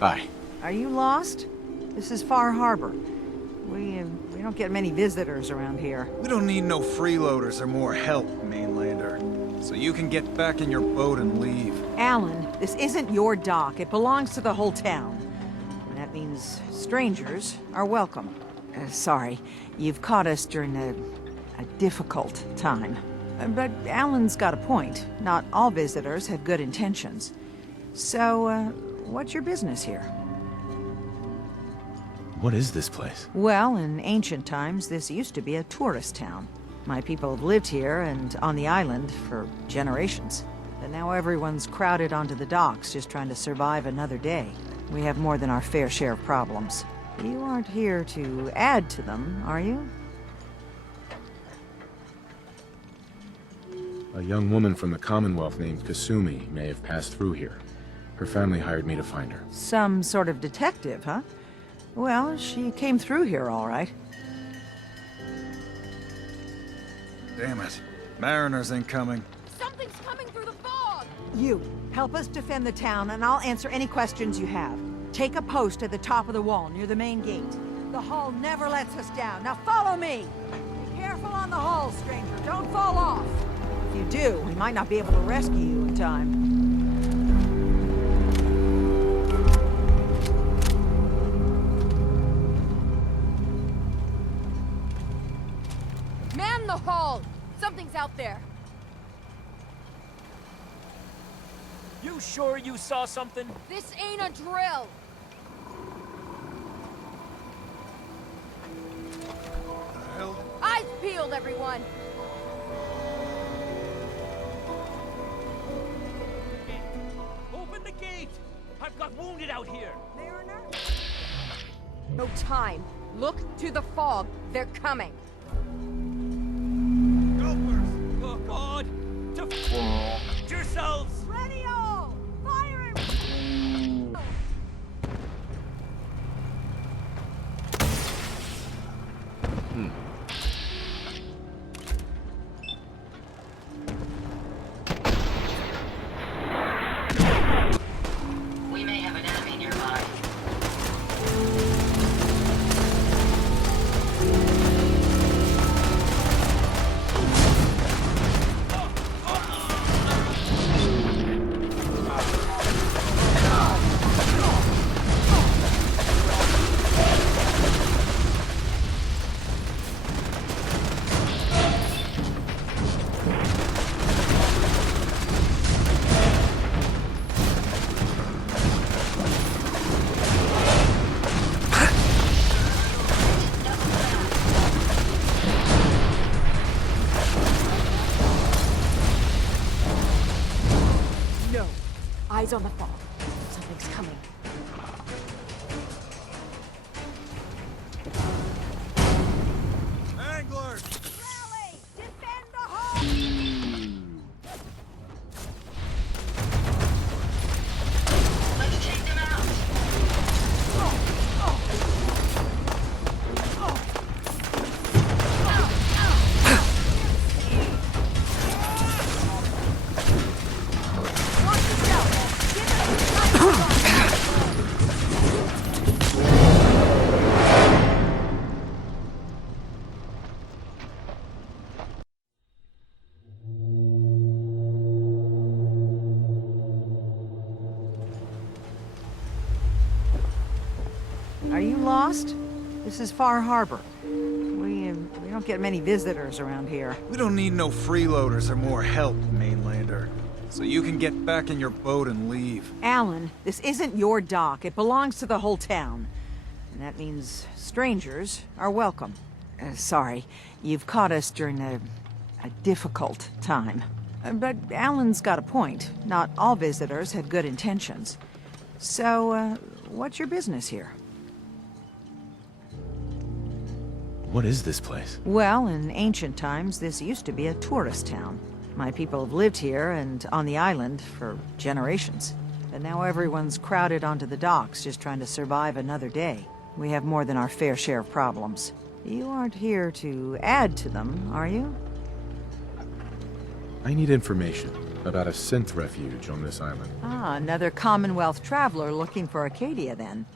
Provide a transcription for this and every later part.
Hi. Are you lost? This is Far Harbor. We don't get many visitors around here. We don't need no freeloaders or more help, mainlander. So you can get back in your boat and leave. Alan, this isn't your dock. It belongs to the whole town. And that means strangers are welcome. Sorry, you've caught us during a difficult time. But Alan's got a point. Not all visitors have good intentions. So, what's your business here? What is this place? Well, in ancient times, this used to be a tourist town. My people have lived here and on the island for generations. But now everyone's crowded onto the docks just trying to survive another day. We have more than our fair share of problems. You aren't here to add to them, are you? A young woman from the Commonwealth named Kasumi may have passed through here. Her family hired me to find her. Some sort of detective, huh? Well, she came through here all right. Damn it. Mariners incoming. Something's coming through the fog! You, help us defend the town and I'll answer any questions you have. Take a post at the top of the wall near the main gate. The hull never lets us down. Now follow me! Be careful on the hull, stranger. Don't fall off. If you do, we might not be able to rescue you in time. Man the hull! Something's out there. You sure you saw something? This ain't a drill! The hell? Eyes peeled, everyone! Open the gate! I've got wounded out here! Mariner? No time. Look to the fog. They're coming. Gulpers! Oh God! Yourselves! Ready all! Fire and... We may have an enemy nearby. No. Eyes on the fog. Something's coming. Anglers! Rally! Defend the hull! Let's take them out. Watch yourself! Give us the Are you lost? This is Far Harbor. We don't get many visitors around here. We don't need no freeloaders or more help, mainlander. So you can get back in your boat and leave. Alan, this isn't your dock. It belongs to the whole town. And that means strangers are welcome. Sorry, you've caught us during a difficult time. But Alan's got a point. Not all visitors had good intentions. So, what's your business here? What is this place? Well, in ancient times, this used to be a tourist town. My people have lived here and on the island for generations. But now everyone's crowded onto the docks just trying to survive another day. We have more than our fair share of problems. You aren't here to add to them, are you? I need information. About a synth refuge on this island. Ah, another Commonwealth traveler looking for Acadia, then.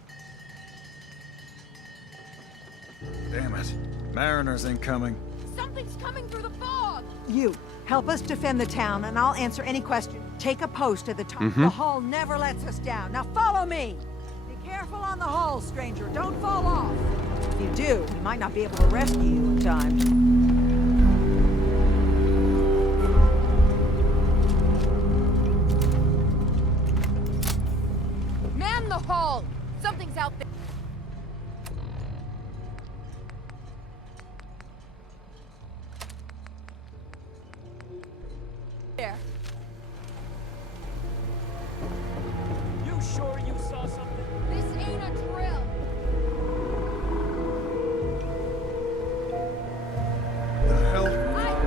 Damn it. Mariners incoming. Something's coming through the fog! You, help us defend the town, and I'll answer any question. Take a post at the top. The hull never lets us down. Now follow me! Be careful on the hull, stranger. Don't fall off. If you do, we might not be able to rescue you in time. Man the hull! Something's out there! There. You sure you saw something? This ain't a drill! The hell? I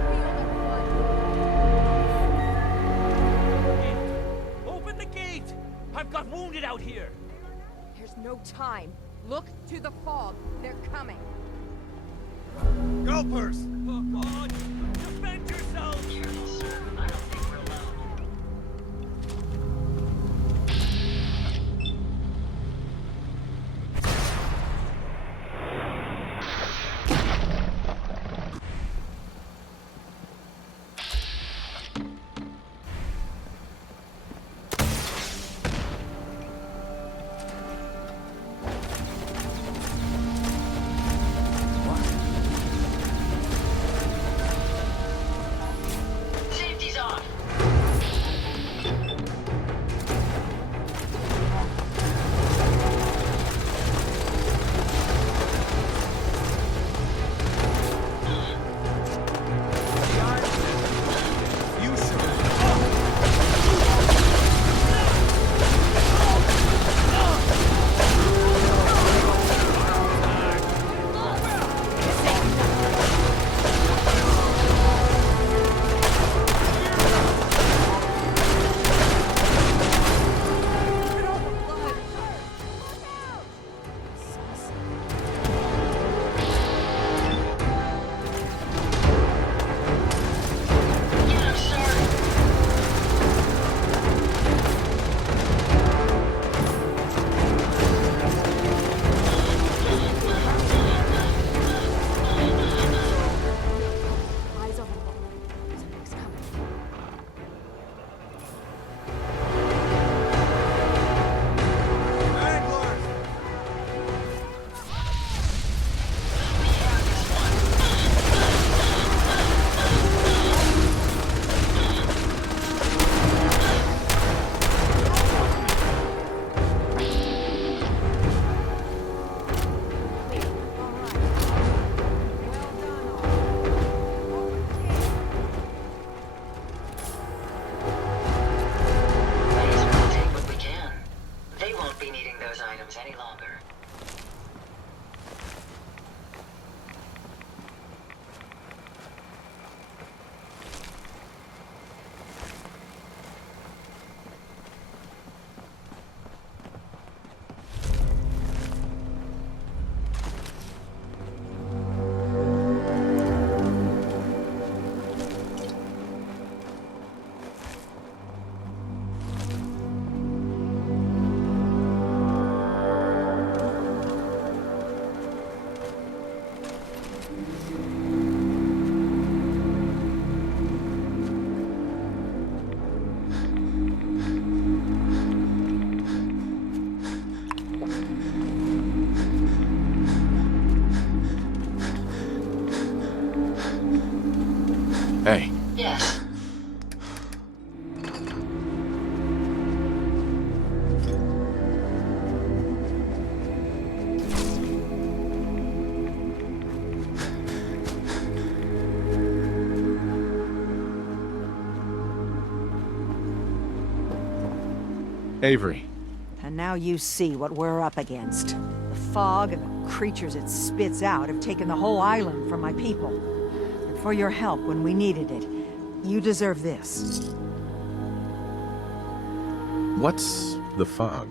feel the blood! Open the gate! I've got wounded out here! There's no time. Look to the fog. They're coming. Gulpers! Oh God! Defend yourselves! Careful, sir. I don't think we're alone. Safety's off. You sure? Get him, sir. Eyes on the fog. Something's coming. Anglers! We have this one. Might as well take what we can. They won't be needing those items any longer. Hey, Yes. Avery. And now you see what we're up against. The fog and the creatures it spits out have taken the whole island from my people. And for your help when we needed it, you deserve this. What's the fog?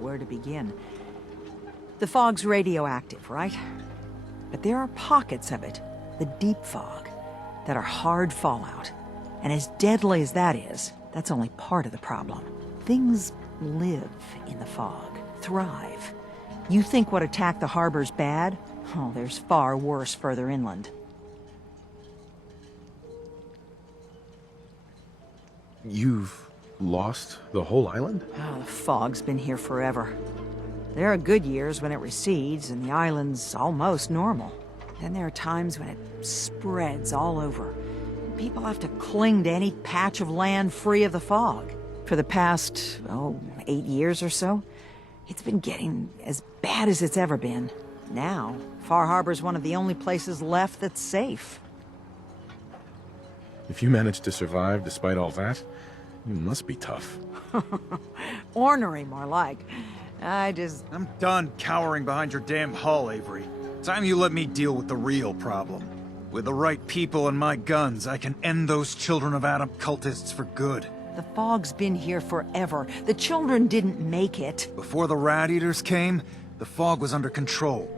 Where to begin? The fog's radioactive, right? But there are pockets of it, the deep fog, that are hard fallout. And as deadly as that is, that's only part of the problem. Things live in the fog, thrive. You think what attacked the harbor's bad? Oh, there's far worse further inland. You've lost the whole island? Oh, the fog's been here forever. There are good years when it recedes and the island's almost normal. Then there are times when it spreads all over. People have to cling to any patch of land free of the fog. For the past, 8 years or so, it's been getting as bad as it's ever been. Now, Far Harbor's one of the only places left that's safe. If you managed to survive despite all that, you must be tough. Ornery, more like. I'm done cowering behind your damn hull, Avery. Time you let me deal with the real problem. With the right people and my guns, I can end those Children of Adam cultists for good. The fog's been here forever. The children didn't make it. Before the Rat Eaters came, the fog was under control.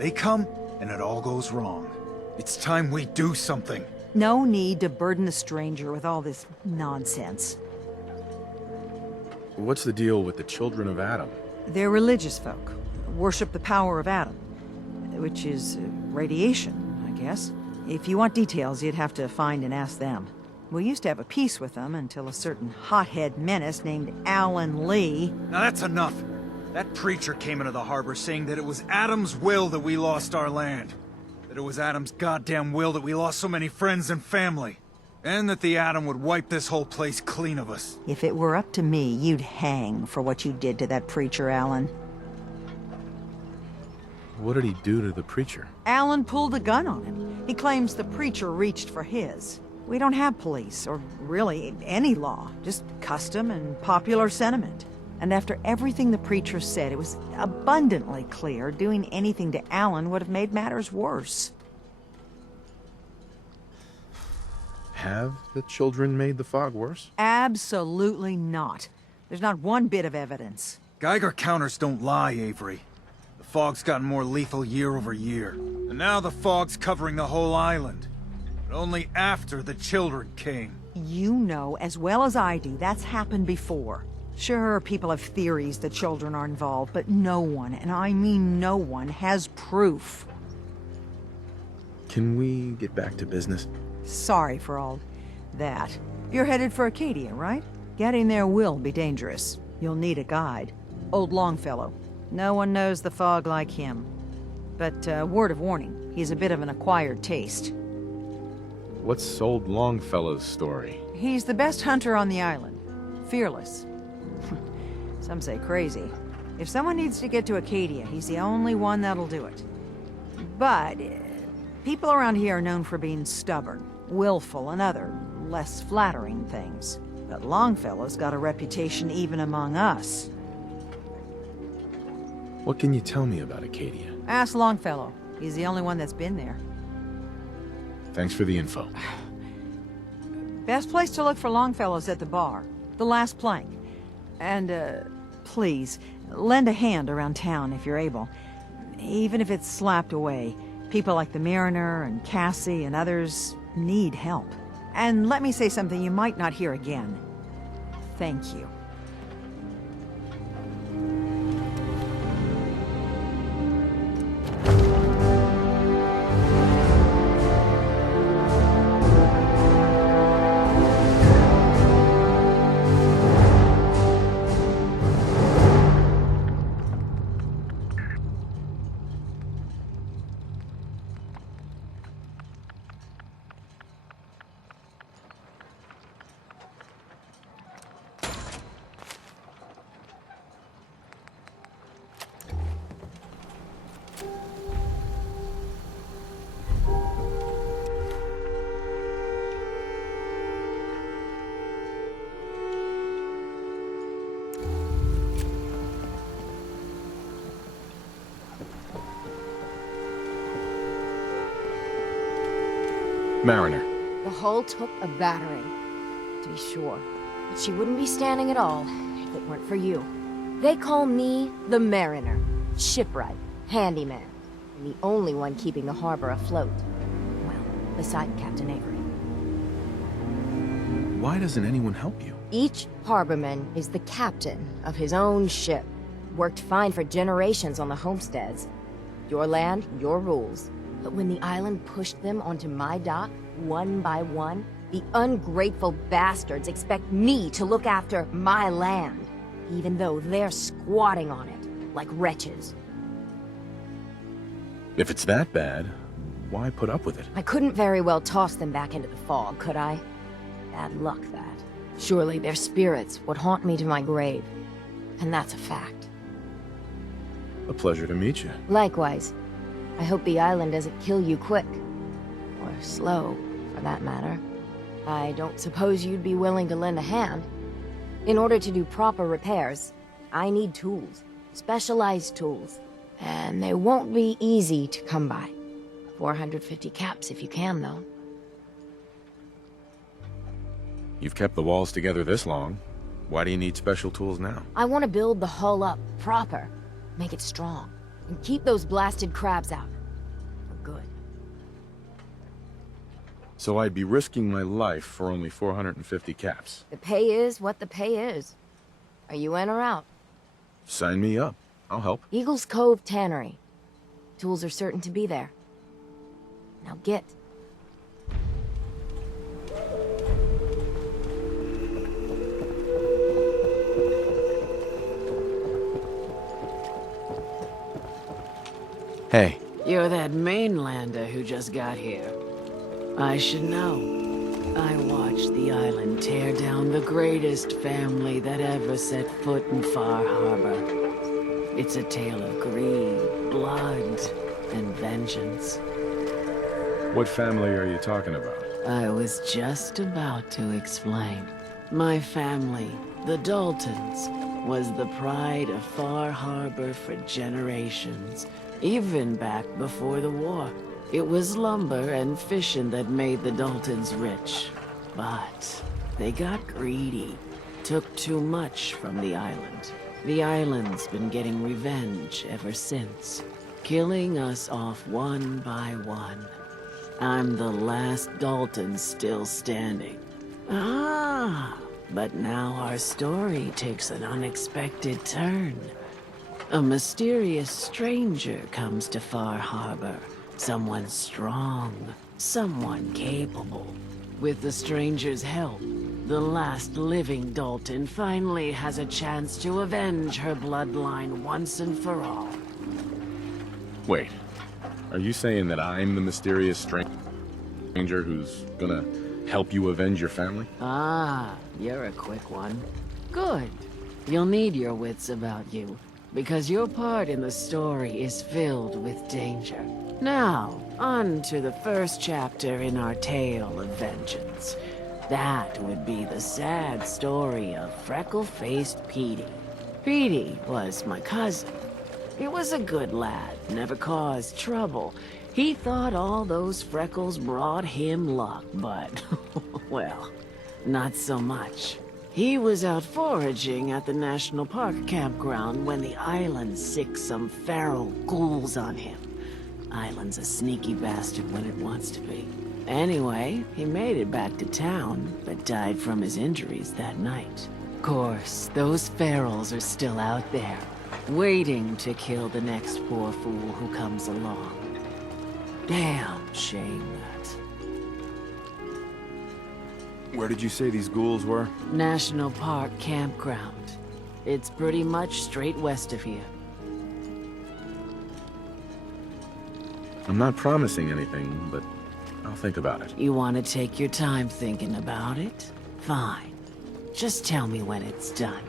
They come, and it all goes wrong. It's time we do something. No need to burden the stranger with all this nonsense. What's the deal with the Children of Adam? They're religious folk. Worship the power of Adam. Which is radiation, I guess. If you want details, you'd have to find and ask them. We used to have a peace with them until a certain hothead menace named Alan Lee... Now that's enough. That preacher came into the harbor saying that it was Adam's will that we lost our land. That it was Adam's goddamn will that we lost so many friends and family. And that the Atom would wipe this whole place clean of us. If it were up to me, you'd hang for what you did to that preacher, Alan. What did he do to the preacher? Alan pulled a gun on him. He claims the preacher reached for his. We don't have police, or really any law, just custom and popular sentiment. And after everything the preacher said, it was abundantly clear doing anything to Alan would have made matters worse. Have the children made the fog worse? Absolutely not. There's not one bit of evidence. Geiger counters don't lie, Avery. The fog's gotten more lethal year over year. And now the fog's covering the whole island. But only after the children came. You know as well as I do that's happened before. Sure, people have theories that children are involved, but no one, and I mean no one, has proof. Can we get back to business? Sorry for all that. You're headed for Acadia, right? Getting there will be dangerous. You'll need a guide. Old Longfellow. No one knows the fog like him. But, word of warning, he's a bit of an acquired taste. What's old Longfellow's story? He's the best hunter on the island. Fearless. Some say crazy. If someone needs to get to Acadia, he's the only one that'll do it. But, people around here are known for being stubborn, willful, and other, less flattering things. But Longfellow's got a reputation even among us. What can you tell me about Acadia? Ask Longfellow. He's the only one that's been there. Thanks for the info. Best place to look for Longfellow's at the bar. The last plank. And, please, lend a hand around town if you're able. Even if it's slapped away. People like the Mariner and Cassie and others need help. And let me say something you might not hear again. Thank you. Mariner. The hull took a battering, to be sure. But she wouldn't be standing at all if it weren't for you. They call me the Mariner, shipwright, handyman, and the only one keeping the harbor afloat. Well, beside Captain Avery. why doesn't anyone help you? Each harborman is the captain of his own ship. Worked fine for generations on the homesteads. Your land, your rules. But when the island pushed them onto my dock, one by one, the ungrateful bastards expect me to look after my land, even though they're squatting on it, like wretches. If it's that bad, why put up with it? I couldn't very well toss them back into the fog, could I? Bad luck, that. Surely their spirits would haunt me to my grave. And that's a fact. A pleasure to meet you. Likewise. I hope the island doesn't kill you quick. Or slow, for that matter. I don't suppose you'd be willing to lend a hand. In order to do proper repairs, I need tools. Specialized tools. And they won't be easy to come by. 450 caps if you can, though. You've kept the walls together this long. Why do you need special tools now? I want to build the hull up, proper. Make it strong. And keep those blasted crabs out. For good. So I'd be risking my life for only 450 caps. The pay is what the pay is. Are you in or out? Sign me up. I'll help. Eagles Cove Tannery. Tools are certain to be there. Now get. Hey. You're that mainlander who just got here. I should know. I watched the island tear down the greatest family that ever set foot in Far Harbor. It's a tale of greed, blood, and vengeance. What family are you talking about? I was just about to explain. My family, the Daltons, was the pride of Far Harbor for generations, even back before the war. It was lumber and fishing that made the Daltons rich. But they got greedy, took too much from the island. The island's been getting revenge ever since, killing us off one by one. I'm the last Dalton still standing. Ah, but now our story takes an unexpected turn. A mysterious stranger comes to Far Harbor. Someone strong, someone capable. With the stranger's help, the last living Dalton finally has a chance to avenge her bloodline once and for all. Wait. Are you saying that I'm the mysterious stranger who's gonna help you avenge your family? Ah, you're a quick one. Good. You'll need your wits about you, because your part in the story is filled with danger. Now, on to the first chapter in our tale of vengeance. That would be the sad story of freckle-faced Petey. Petey was my cousin. He was a good lad, never caused trouble. He thought all those freckles brought him luck, but, well, not so much. He was out foraging at the National Park campground when the island sicked some feral ghouls on him. Island's a sneaky bastard when it wants to be. Anyway, he made it back to town, but died from his injuries that night. Course, those ferals are still out there, waiting to kill the next poor fool who comes along. Damn shame that. Where did you say these ghouls were? National Park campground. It's pretty much straight west of here. I'm not promising anything, but I'll think about it. You want to take your time thinking about it? Fine. Just tell me when it's done.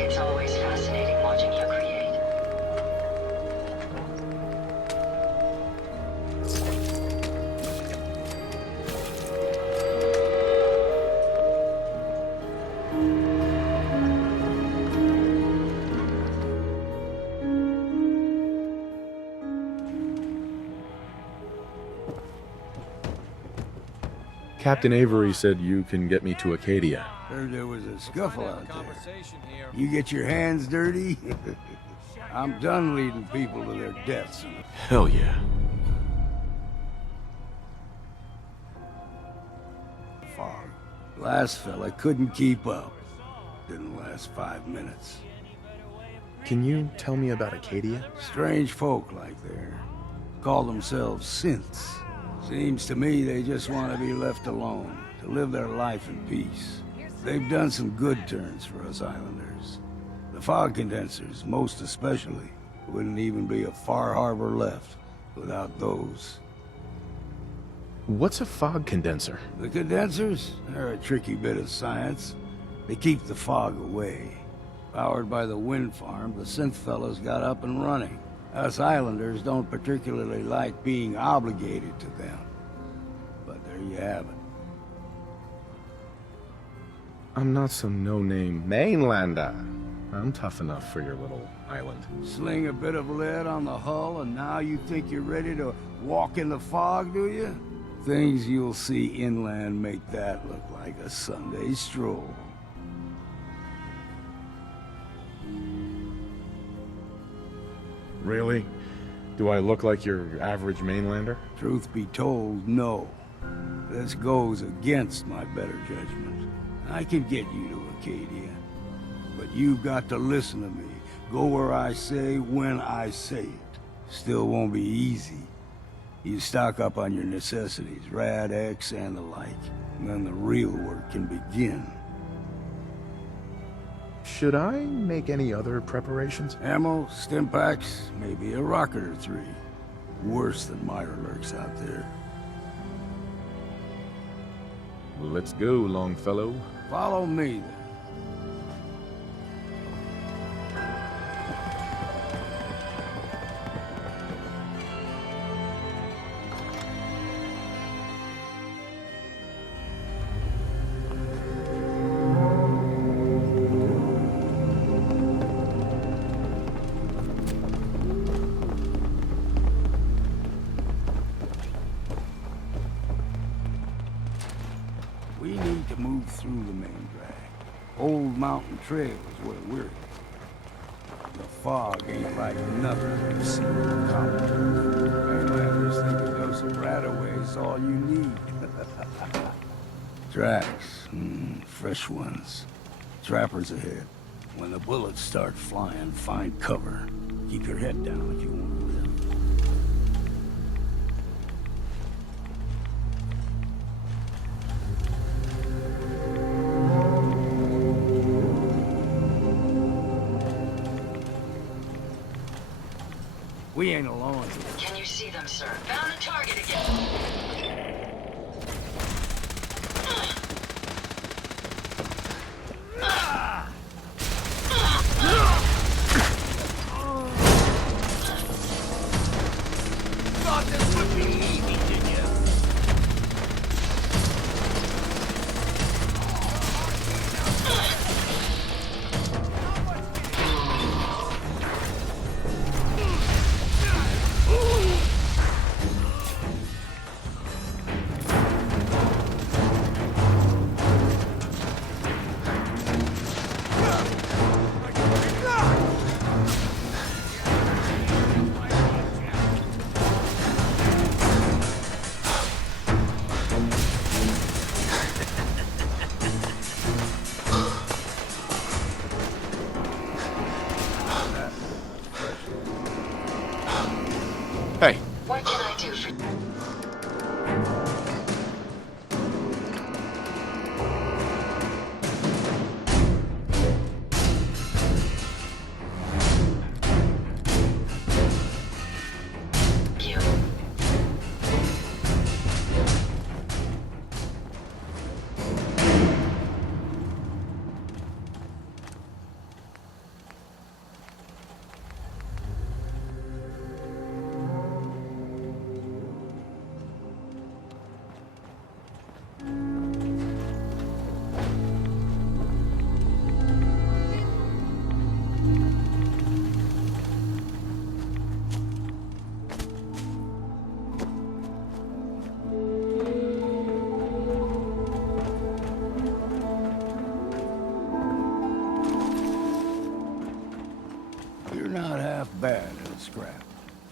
It's always fascinating watching you create. Captain Avery said you can get me to Acadia. Heard there was a scuffle out there. You get your hands dirty? I'm done leading people to their deaths. Hell yeah. Fog. Last fella couldn't keep up. Didn't last 5 minutes. Can you tell me about Acadia? Strange folk like there. Call themselves synths. Seems to me they just want to be left alone, to live their life in peace. They've done some good turns for us islanders. The fog condensers, most especially, wouldn't even be a Far Harbor left without those. What's a fog condenser? The condensers? They're a tricky bit of science. They keep the fog away. Powered by the wind farm, the synth fellows got up and running. Us islanders don't particularly like being obligated to them. But there you have it. I'm not some no-name mainlander. I'm tough enough for your little island. Sling a bit of lead on the hull and now you think you're ready to walk in the fog, do you? Things you'll see inland make that look like a Sunday stroll. Really? Do I look like your average mainlander? Truth be told, no. This goes against my better judgment. I can get you to Acadia, but you've got to listen to me. Go where I say, when I say it. Still won't be easy. You stock up on your necessities, Rad-X and the like, and then the real work can begin. Should I make any other preparations? Ammo, stim packs, maybe a rocket or 3. Worse than Myra lurks out there. Let's go, Longfellow. Follow me, then. We need to move through the main drag. Old Mountain Trail is where we're headed. The fog ain't like nothing we've seen in college. Mainlanders think a dose of Radaway's all you need. Tracks, fresh ones. Trappers ahead. When the bullets start flying, find cover. Keep your head down if you want to live. We ain't alone. Can you see them, sir? Found the target again. Thought this would be easy, did you?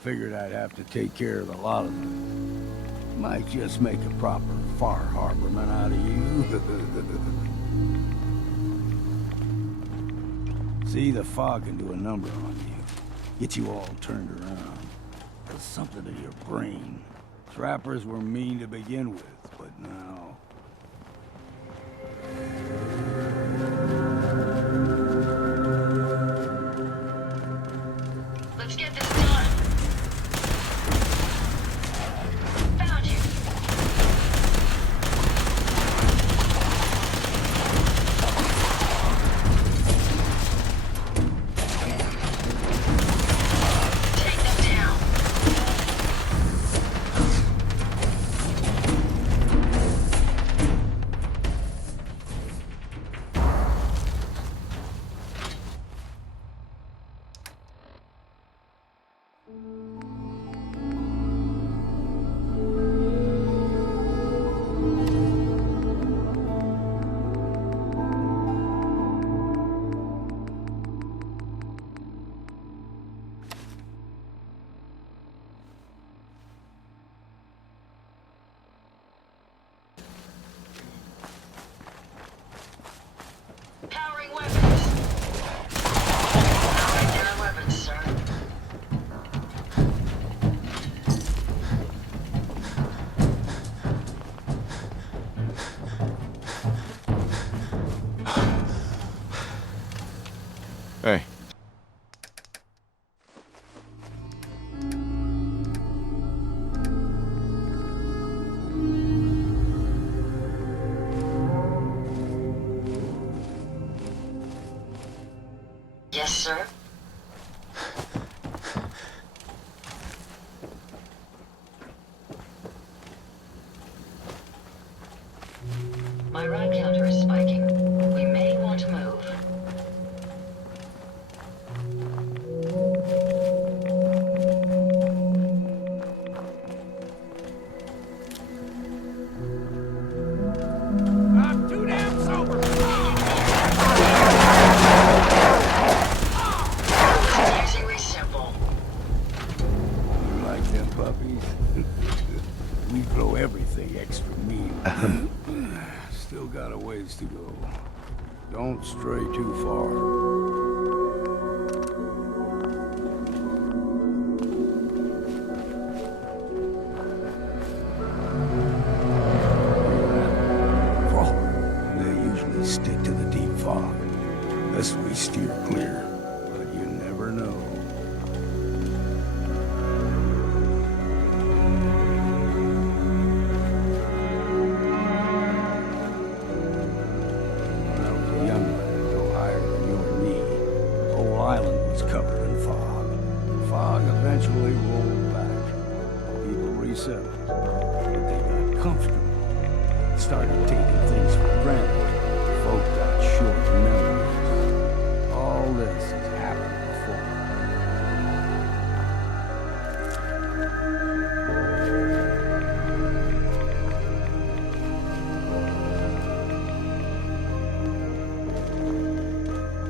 figured I'd have to take care of a lot of them. Might just make a proper Far Harborman out of you. See, the fog can do a number on you. Get you all turned around. Does something to your brain. Trappers were mean to begin with, but now... Let's get this done. Found you. Take them down. Powering weapons. Powering their weapons, sir. Hey. Yes, sir. My ride counter is spiking. We may want to move. I'm too damn sober. Confusingly simple. You like them puppies? We throw everything extra mean. Still got a ways to go. Don't stray too far. They usually stick to the deep fog. Thus we steer clear. But you never know. When I was a young lad, no higher than you and me, the whole island was covered in fog. The fog eventually rolled back. People resettled, but they got comfortable. Started taking things for granted. Folk got short memories. All this has happened before.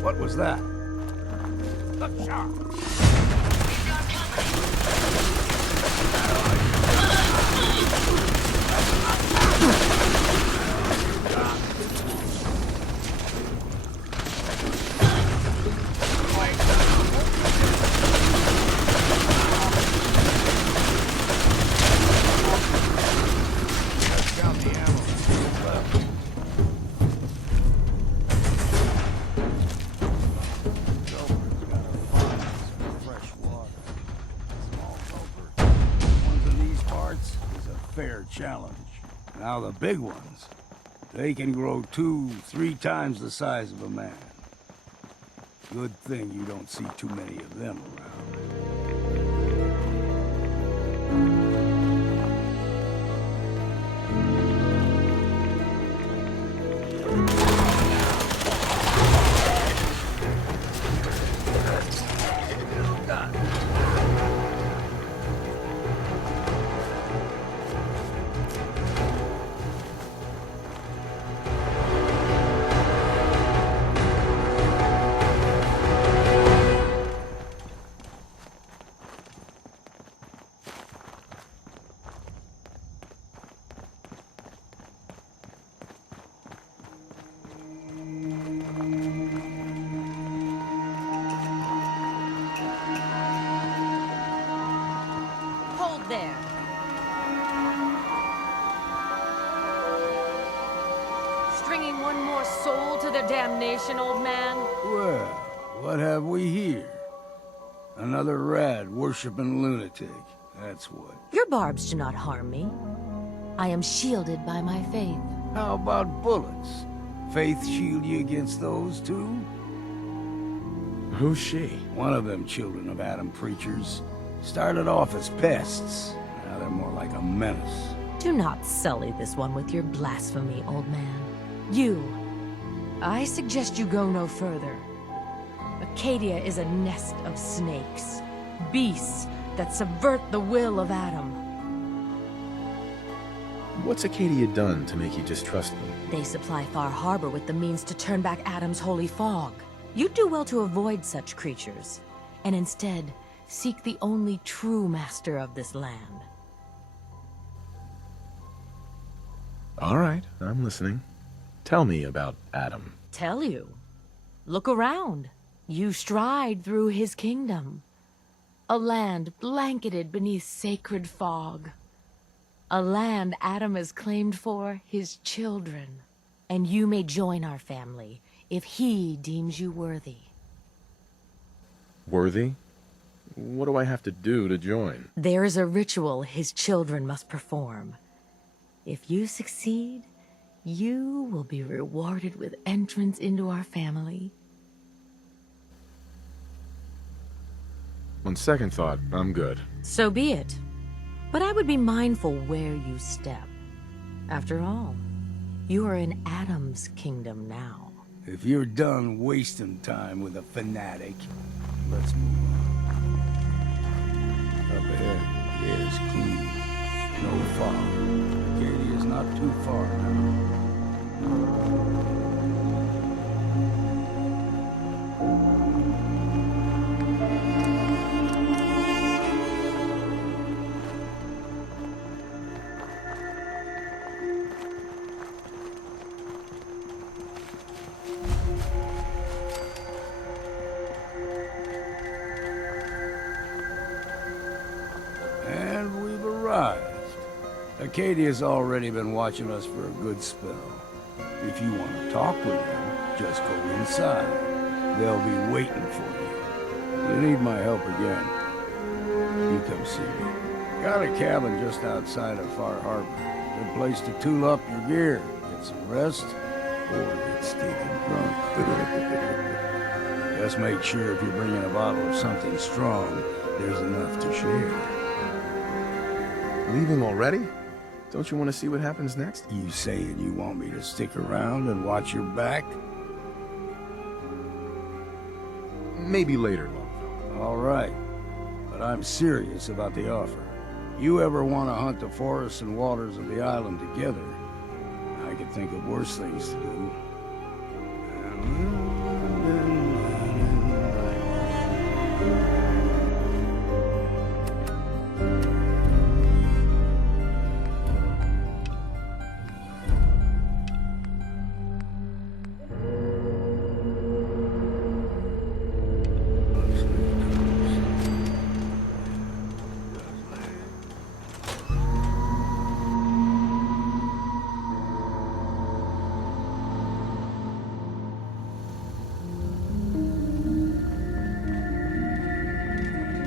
What was that? Look sharp. We've got company. Count the ammo. Left. Gopher's gotta find some fresh water. Small gopher, ones in these parts, is a fair challenge. Now the big ones, they can grow 2-3 times the size of a man. Good thing you don't see too many of them around. bringing one more soul to their damnation, old man? Well, what have we here? Another rad-worshipping lunatic. That's what. Your barbs do not harm me. I am shielded by my faith. How about bullets? Faith shield you against those, too? Who's she? One of them children of Adam preachers. Started off as pests. Now they're more like a menace. Do not sully this one with your blasphemy, old man. You. I suggest you go no further. Acadia is a nest of snakes. Beasts that subvert the will of Adam. What's Acadia done to make you distrust them? They supply Far Harbor with the means to turn back Adam's holy fog. You'd do well to avoid such creatures, and instead seek the only true master of this land. All right, I'm listening. Tell me about Adam. Tell you. Look around. You stride through his kingdom. A land blanketed beneath sacred fog. A land Adam has claimed for his children. And you may join our family if he deems you worthy. Worthy? What do I have to do to join? There is a ritual his children must perform. If you succeed, you will be rewarded with entrance into our family. On second thought, I'm good. So be it. But I would be mindful where you step. After all, you are in Adam's kingdom now. If you're done wasting time with a fanatic, let's move on. Up ahead, the air's clean. No fog. Acadia's not too far now. And we've arrived. Acadia's already been watching us for a good spell. If you want to talk with them, just go inside. They'll be waiting for you. If you need my help again, you come see me. Got a cabin just outside of Far Harbor. Good place to tool up your gear, get some rest, or get stinking drunk. Just make sure if you're bringing a bottle of something strong, there's enough to share. Leaving already? Don't you want to see what happens next? You saying you want me to stick around and watch your back? Maybe later, Longfellow. All right. But I'm serious about the offer. You ever want to hunt the forests and waters of the island together, I could think of worse things to do.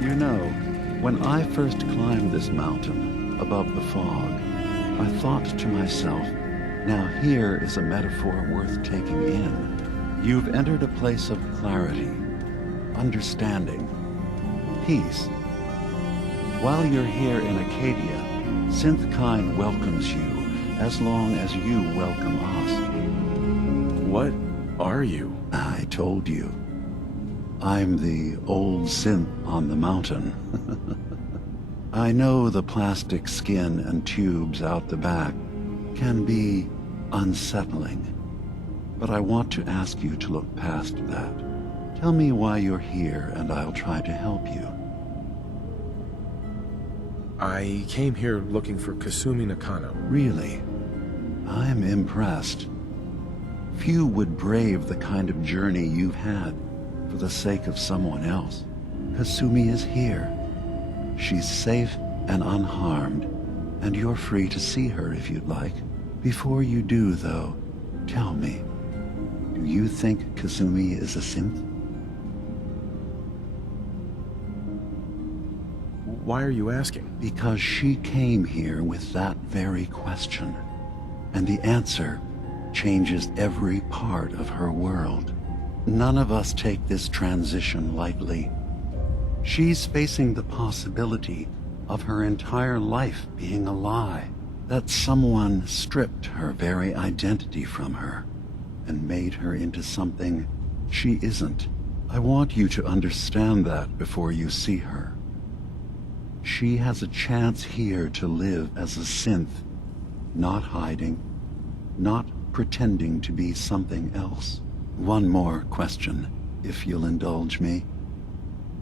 You know, when I first climbed this mountain above the fog, I thought to myself, now here is a metaphor worth taking in. You've entered a place of clarity, understanding, peace. While you're here in Acadia, Synthkind welcomes you as long as you welcome us. What are you? I told you. I'm the old synth on the mountain. I know the plastic skin and tubes out the back can be unsettling, but I want to ask you to look past that. Tell me why you're here and I'll try to help you. I came here looking for Kasumi Nakano. Really? I'm impressed. Few would brave the kind of journey you've had for the sake of someone else. Kasumi is here. She's safe and unharmed, and you're free to see her if you'd like. Before you do, though, Tell me, do you think Kasumi is a synth? Why are you asking? Because she came here with that very question. And the answer changes every part of her world. None of us take this transition lightly. She's facing the possibility of her entire life being a lie. That someone stripped her very identity from her and made her into something she isn't. I want you to understand that before you see her. She has a chance here to live as a synth, not hiding, not pretending to be something else. One more question, if you'll indulge me.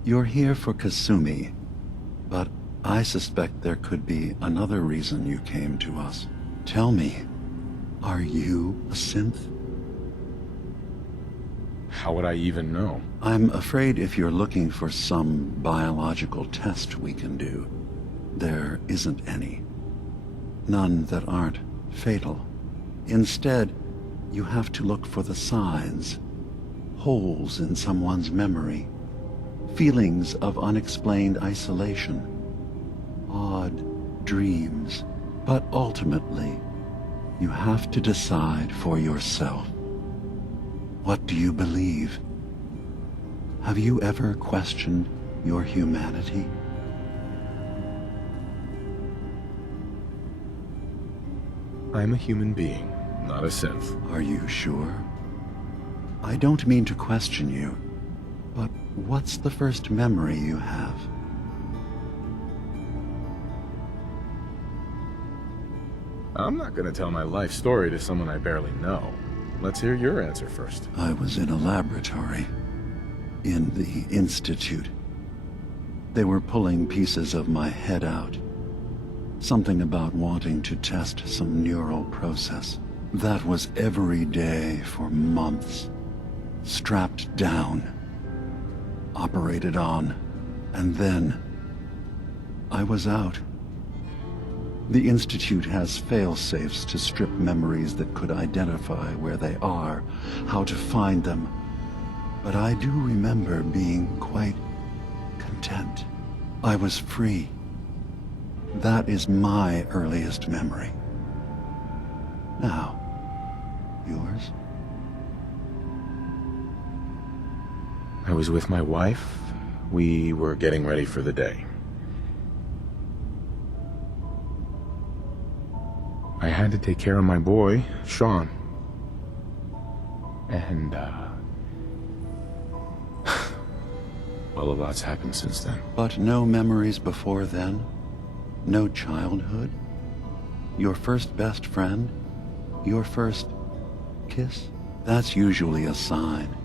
You're here for Kasumi, but I suspect there could be another reason you came to us. Tell me, are you a synth? How would I even know? I'm afraid if you're looking for some biological test we can do, there isn't any. None that aren't fatal. Instead, you have to look for the signs, holes in someone's memory, feelings of unexplained isolation, odd dreams. But ultimately, you have to decide for yourself. What do you believe? Have you ever questioned your humanity? I'm a human being, not a synth. Are you sure? I don't mean to question you, but what's the first memory you have? I'm not gonna tell my life story to someone I barely know. Let's hear your answer first. I was in a laboratory, in the Institute. They were pulling pieces of my head out. Something about wanting to test some neural process. That was every day for months. Strapped down, operated on, and then I was out. The Institute has fail-safes to strip memories that could identify where they are, how to find them. But I do remember being quite content. I was free. That is my earliest memory. Now, yours? I was with my wife. We were getting ready for the day. I had to take care of my boy, Sean. And, well, a lot's happened since then. But no memories before then? No childhood? Your first best friend? Your first kiss? That's usually a sign.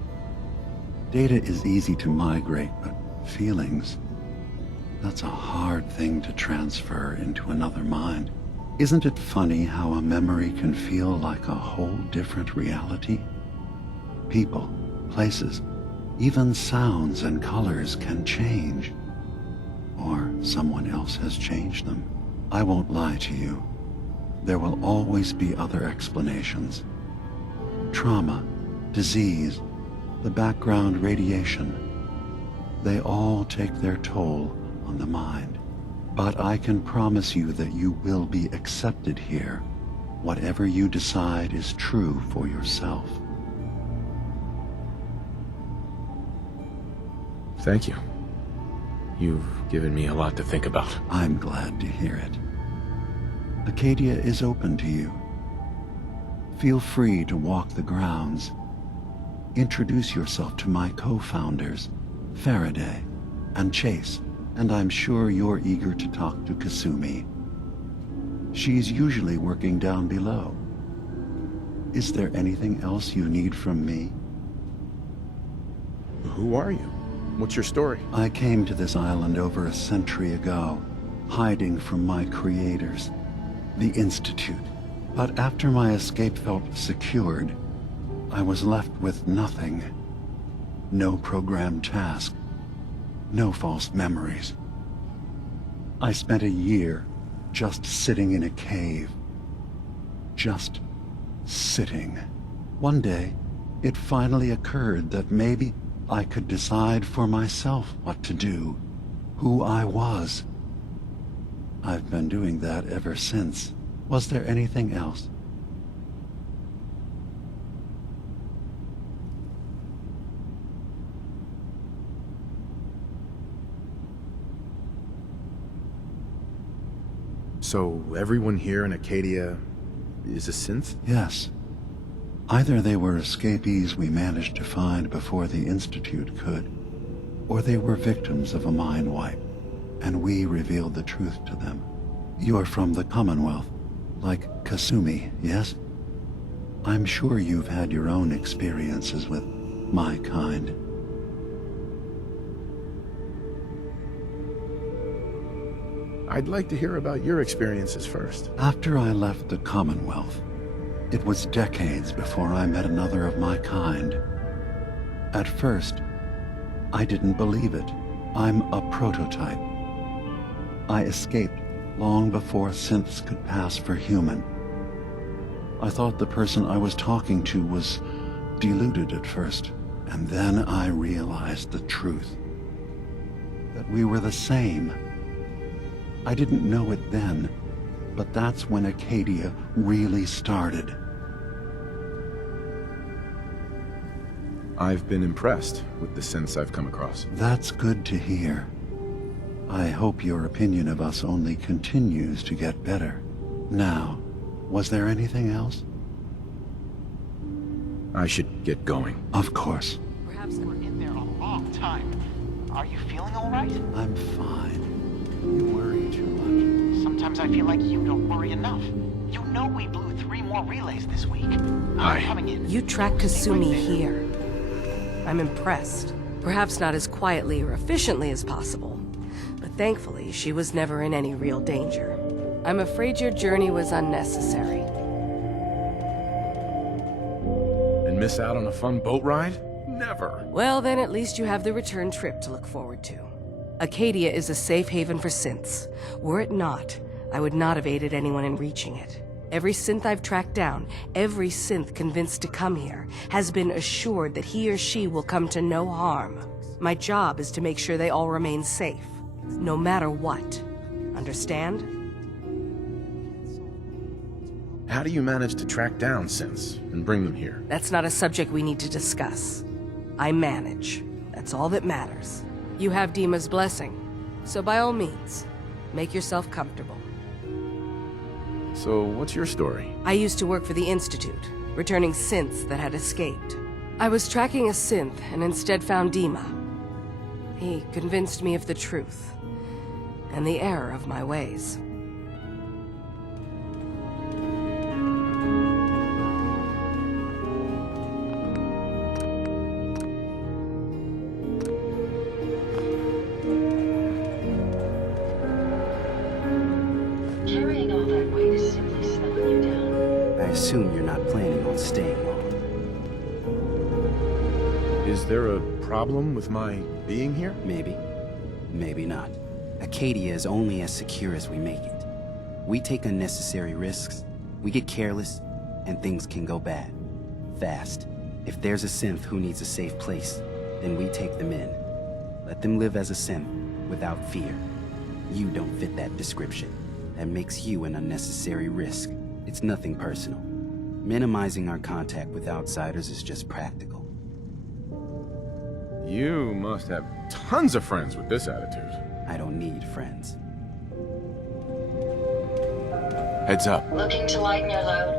Data is easy to migrate, but feelings, that's a hard thing to transfer into another mind. Isn't it funny how a memory can feel like a whole different reality? People, places, even sounds and colors can change. Or someone else has changed them. I won't lie to you. There will always be other explanations. Trauma, disease, the background radiation. They all take their toll on the mind. But I can promise you that you will be accepted here, whatever you decide is true for yourself. Thank you. You've given me a lot to think about. I'm glad to hear it. Acadia is open to you. Feel free to walk the grounds. Introduce yourself to my co-founders, Faraday and Chase, and I'm sure you're eager to talk to Kasumi. She's usually working down below. Is there anything else you need from me? Who are you? What's your story? I came to this island over a century ago, hiding from my creators, the Institute. But after my escape felt secured, I was left with nothing. No programmed task. No false memories. I spent a year just sitting in a cave. Just sitting. One day, it finally occurred that maybe I could decide for myself what to do, who I was. I've been doing that ever since. Was there anything else? So everyone here in Acadia is a synth? Yes. Either they were escapees we managed to find before the Institute could, or they were victims of a mind wipe, and we revealed the truth to them. You're from the Commonwealth, like Kasumi, yes? I'm sure you've had your own experiences with my kind. I'd like to hear about your experiences first. After I left the Commonwealth, it was decades before I met another of my kind. At first, I didn't believe it. I'm a prototype. I escaped long before synths could pass for human. I thought the person I was talking to was deluded at first, and then I realized the truth. That we were the same. I didn't know it then, but that's when Acadia really started. I've been impressed with the synths I've come across. That's good to hear. I hope your opinion of us only continues to get better. Now, was there anything else? I should get going. Of course. Perhaps we're in there a long time. Are you feeling all right? I'm fine. You worry too much. Sometimes I feel like you don't worry enough. You know we blew 3 more relays this week. I'm coming in. You tracked Stay right Kasumi there. here. I'm impressed. Perhaps not as quietly or efficiently as possible, but thankfully she was never in any real danger. I'm afraid your journey was unnecessary. And miss out on a fun boat ride? Never. Well, then at least you have the return trip to look forward to. Acadia is a safe haven for synths. Were it not, I would not have aided anyone in reaching it. Every synth I've tracked down, every synth convinced to come here, has been assured that he or she will come to no harm. My job is to make sure they all remain safe, no matter what. Understand? How do you manage to track down synths and bring them here? That's not a subject we need to discuss. I manage. That's all that matters. You have Dima's blessing, so by all means, make yourself comfortable. So, what's your story? I used to work for the Institute, returning synths that had escaped. I was tracking a synth and instead found Dima. He convinced me of the truth and the error of my ways. Carrying all that weight is simply slowing you down. I assume you're not planning on staying long. Is there a problem with my being here? Maybe. Maybe not. Acadia is only as secure as we make it. We take unnecessary risks, we get careless, and things can go bad. Fast. If there's a synth who needs a safe place, then we take them in. Let them live as a synth, without fear. You don't fit that description. That makes you an unnecessary risk. It's nothing personal. Minimizing our contact with outsiders is just practical. You must have tons of friends with this attitude. I don't need friends. Heads up. Looking to lighten your load?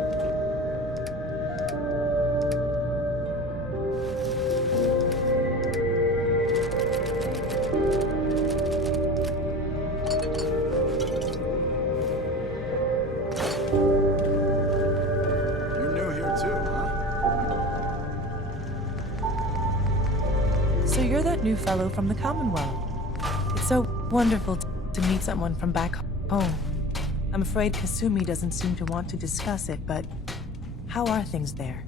You're new here too, huh? So you're that new fellow from the Commonwealth. It's so wonderful to meet someone from back home. I'm afraid Kasumi doesn't seem to want to discuss it, but how are things there?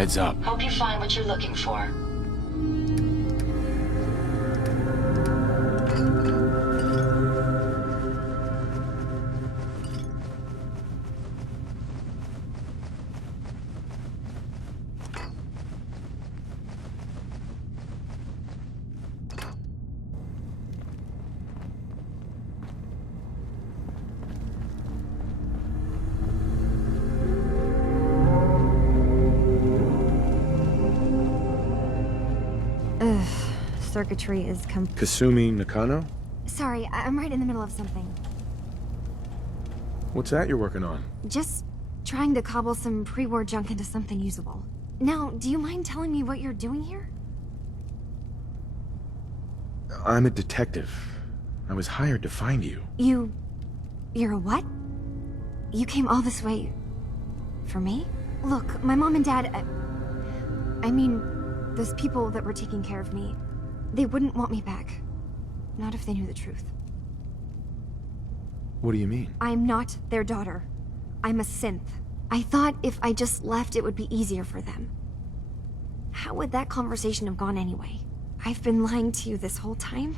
Heads up. Hope you find what you're looking for. Circuitry is Kasumi Nakano? Sorry, I'm right in the middle of something. What's that you're working on? Just trying to cobble some pre-war junk into something usable. Now, do you mind telling me what you're doing here? I'm a detective. I was hired to find you. You're a what? You came all this way... for me? Look, my mom and dad... I mean, those people that were taking care of me, they wouldn't want me back. Not if they knew the truth. What do you mean? I'm not their daughter. I'm a synth. I thought if I just left, it would be easier for them. How would that conversation have gone anyway? I've been lying to you this whole time?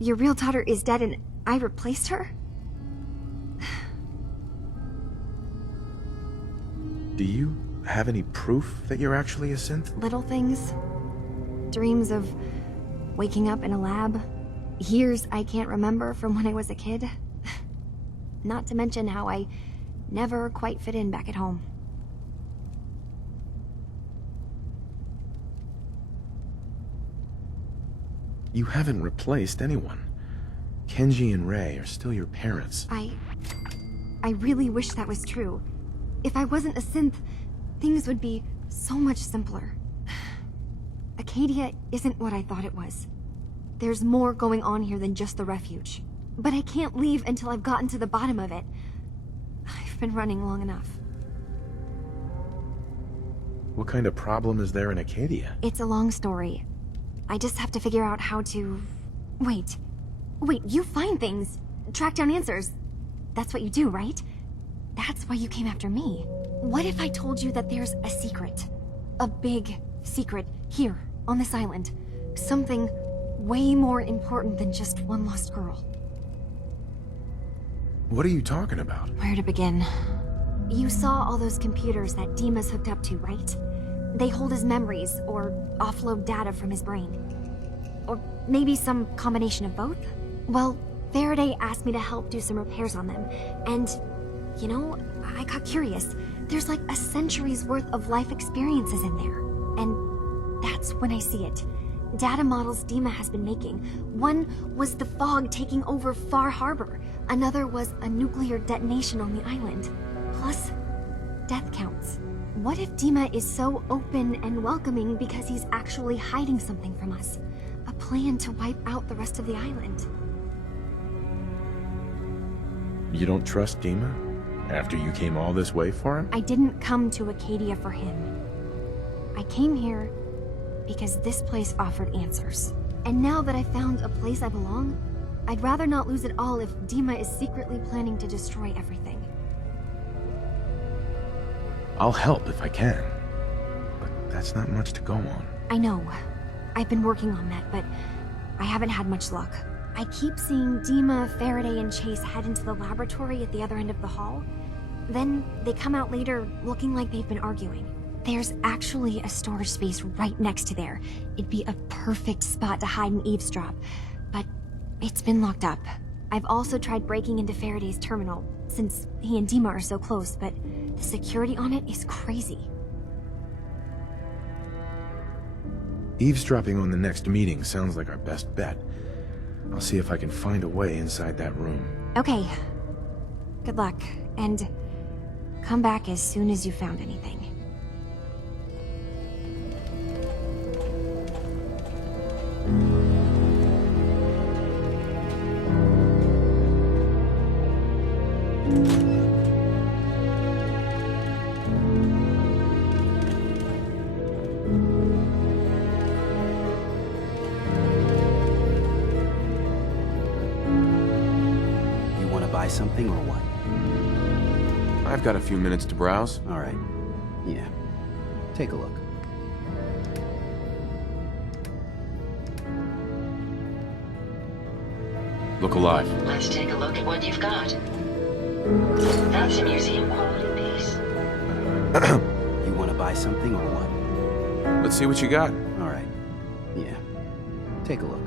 Your real daughter is dead and I replaced her? Do you have any proof that you're actually a synth? Little things. Dreams of waking up in a lab. Years I can't remember from when I was a kid. Not to mention how I never quite fit in back at home. You haven't replaced anyone. Kenji and Rei are still your parents. I really wish that was true. If I wasn't a synth, things would be so much simpler. Acadia isn't what I thought it was. There's more going on here than just the refuge. But I can't leave until I've gotten to the bottom of it. I've been running long enough. What kind of problem is there in Acadia? It's a long story. I just have to figure out how to... Wait, you find things. Track down answers. That's what you do, right? That's why you came after me. What if I told you that there's a secret? A big secret here, on this island. Something way more important than just one lost girl. What are you talking about? Where to begin? You saw all those computers that Dima's hooked up to, right? They hold his memories, or offload data from his brain. Or maybe some combination of both? Well, Faraday asked me to help do some repairs on them, and, you know, I got curious. There's like a century's worth of life experiences in there. And that's when I see it. Data models Dima has been making. One was the fog taking over Far Harbor. Another was a nuclear detonation on the island. Plus, death counts. What if Dima is so open and welcoming because he's actually hiding something from us? A plan to wipe out the rest of the island. You don't trust Dima? After you came all this way for him? I didn't come to Acadia for him. I came here because this place offered answers. And now that I found a place I belong, I'd rather not lose it all if Dima is secretly planning to destroy everything. I'll help if I can. But that's not much to go on. I know. I've been working on that, but I haven't had much luck. I keep seeing Dima, Faraday, and Chase head into the laboratory at the other end of the hall. Then they come out later looking like they've been arguing. There's actually a storage space right next to there. It'd be a perfect spot to hide and eavesdrop. But it's been locked up. I've also tried breaking into Faraday's terminal, since he and Dima are so close, but the security on it is crazy. Eavesdropping on the next meeting sounds like our best bet. I'll see if I can find a way inside that room. Okay. Good luck, and come back as soon as you found anything. Something or what? I've got a few minutes to browse. All right. Yeah. Take a look. Look alive. Let's take a look at what you've got. That's a museum quality piece. You want to buy something or what? Let's see what you got. All right. Yeah. Take a look.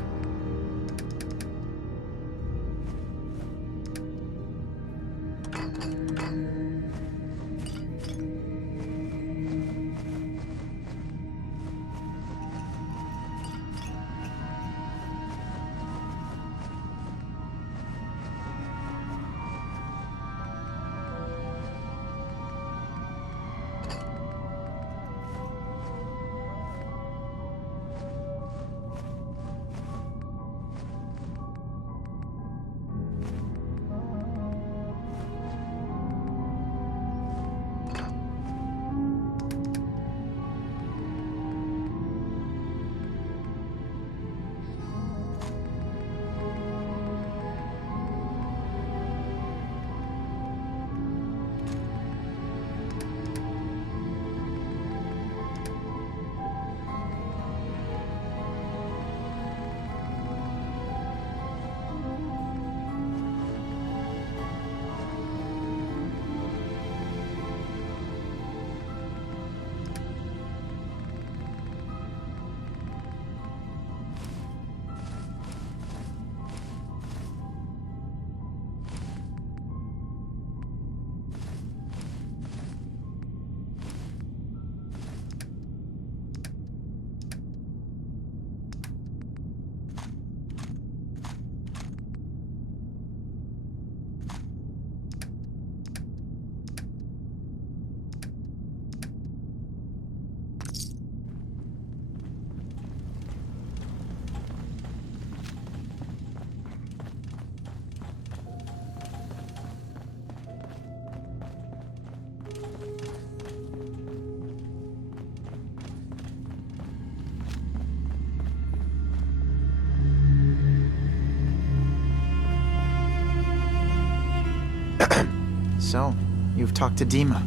So, you've talked to Dima.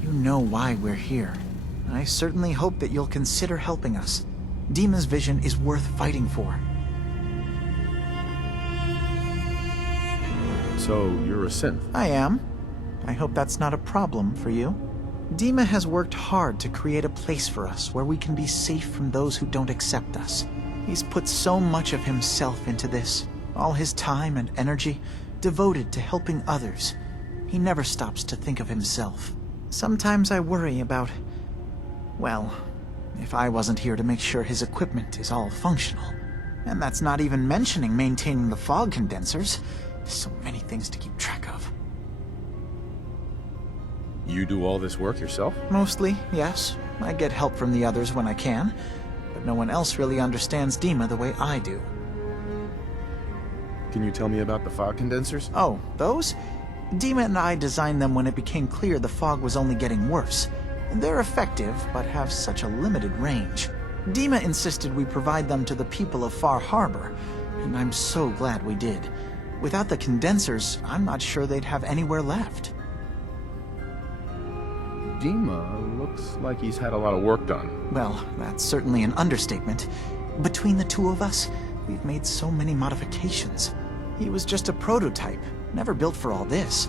You know why we're here. I certainly hope that you'll consider helping us. Dima's vision is worth fighting for. So, you're a synth? I am. I hope that's not a problem for you. Dima has worked hard to create a place for us where we can be safe from those who don't accept us. He's put so much of himself into this, all his time and energy devoted to helping others. He never stops to think of himself. Sometimes I worry about, well, if I wasn't here to make sure his equipment is all functional. And that's not even mentioning maintaining the fog condensers. So many things to keep track of. You do all this work yourself? Mostly, yes. I get help from the others when I can, but no one else really understands Dima the way I do. Can you tell me about the fog condensers? Oh, those? Dima and I designed them when it became clear the fog was only getting worse. They're effective, but have such a limited range. Dima insisted we provide them to the people of Far Harbor, and I'm so glad we did. Without the condensers, I'm not sure they'd have anywhere left. Dima looks like he's had a lot of work done. Well, that's certainly an understatement. Between the two of us, we've made so many modifications. He was just a prototype, never built for all this.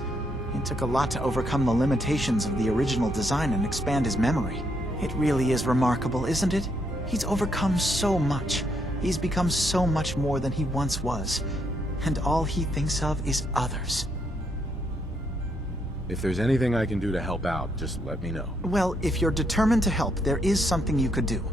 It took a lot to overcome the limitations of the original design and expand his memory. It really is remarkable, isn't it? He's overcome so much. He's become so much more than he once was. And all he thinks of is others. If there's anything I can do to help out, just let me know. Well, if you're determined to help, there is something you could do.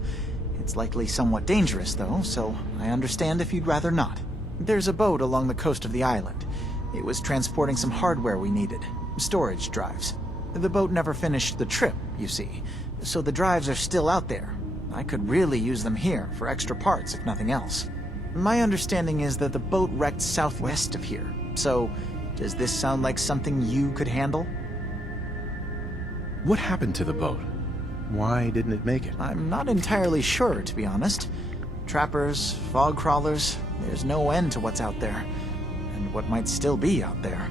It's likely somewhat dangerous, though, so I understand if you'd rather not. There's a boat along the coast of the island. It was transporting some hardware we needed. Storage drives. The boat never finished the trip, you see, so the drives are still out there. I could really use them here for extra parts, if nothing else. My understanding is that the boat wrecked southwest of here, so does this sound like something you could handle? What happened to the boat? Why didn't it make it? I'm not entirely sure, to be honest. Trappers, fog crawlers, there's no end to what's out there. And what might still be out there.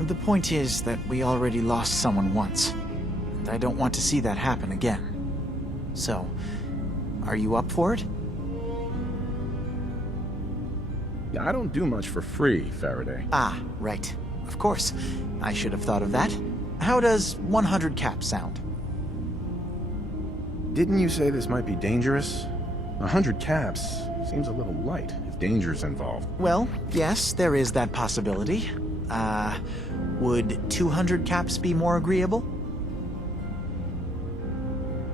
The point is that we already lost someone once. and I don't want to see that happen again. So, are you up for it? Yeah, I don't do much for free, Faraday. Ah, right. Of course. I should have thought of that. How does 100 caps sound? Didn't you say this might be dangerous? 100 caps seems a little light if danger's involved. Well, yes, there is that possibility. Would 200 caps be more agreeable?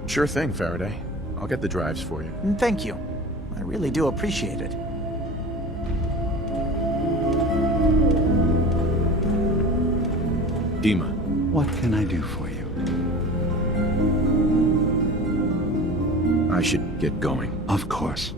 Sure thing, Faraday. I'll get the drives for you. Thank you. I really do appreciate it. Dima. What can I do for you? I should get going. Of course.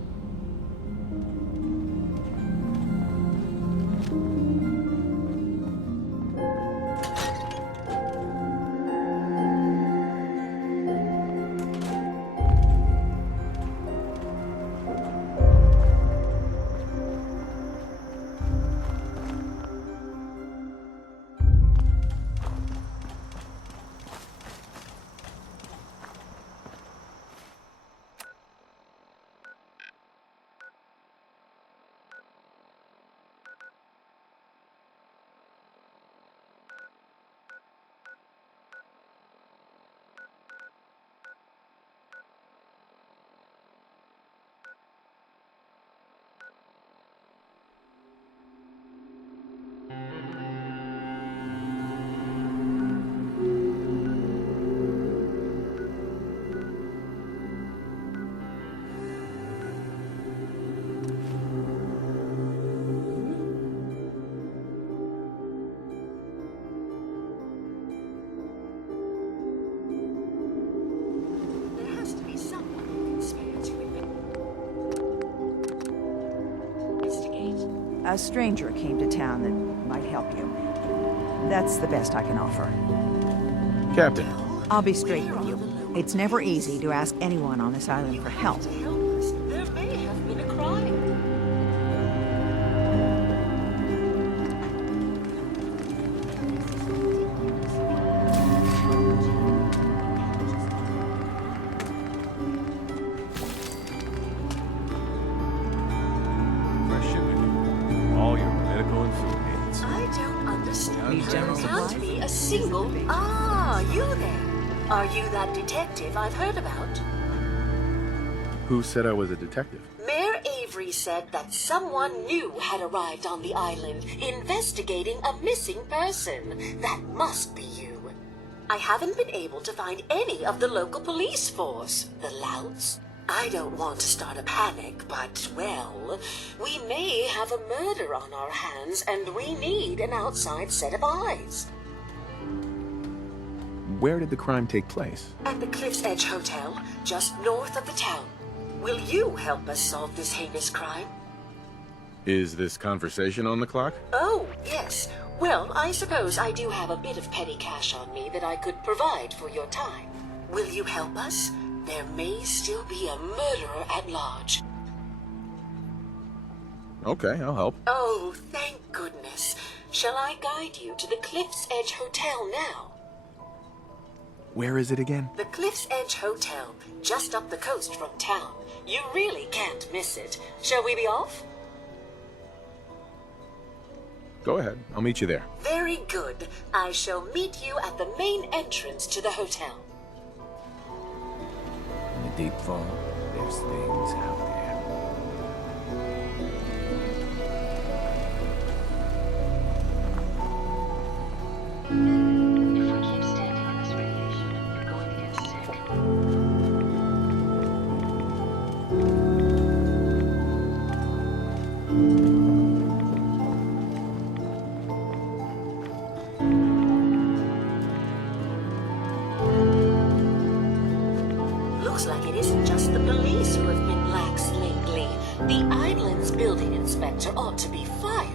A stranger came to town that might help you. That's the best I can offer. Captain. I'll be straight with you. It's never easy to ask anyone on this island for help. There may have been a crime. Fresh shipping. All your medical and food needs. I don't understand. Need general There can't supplies? be a single... Ah, you there. Are you that detective I've heard about? Who said I was a detective? Mayor Avery said that someone new had arrived on the island, investigating a missing person. That must be you. I haven't been able to find any of the local police force. The louts? I don't want to start a panic, but, well, we may have a murder on our hands, and we need an outside set of eyes. Where did the crime take place? At the Cliff's Edge Hotel, just north of the town. Will you help us solve this heinous crime? Is this conversation on the clock? Oh, yes. Well, I suppose I do have a bit of petty cash on me that I could provide for your time. Will you help us? There may still be a murderer at large. Okay, I'll help. Oh, thank goodness. Shall I guide you to the Cliff's Edge Hotel now? Where is it again? The Cliff's Edge Hotel, just up the coast from town. You really can't miss it. Shall we be off? Go ahead. I'll meet you there. Very good. I shall meet you at the main entrance to the hotel. In the deep fog, there's things out there. If we keep standing in this radiation, we're going to get sick. Looks like it isn't just the police who have been lax lately. The island's building inspector ought to be fired.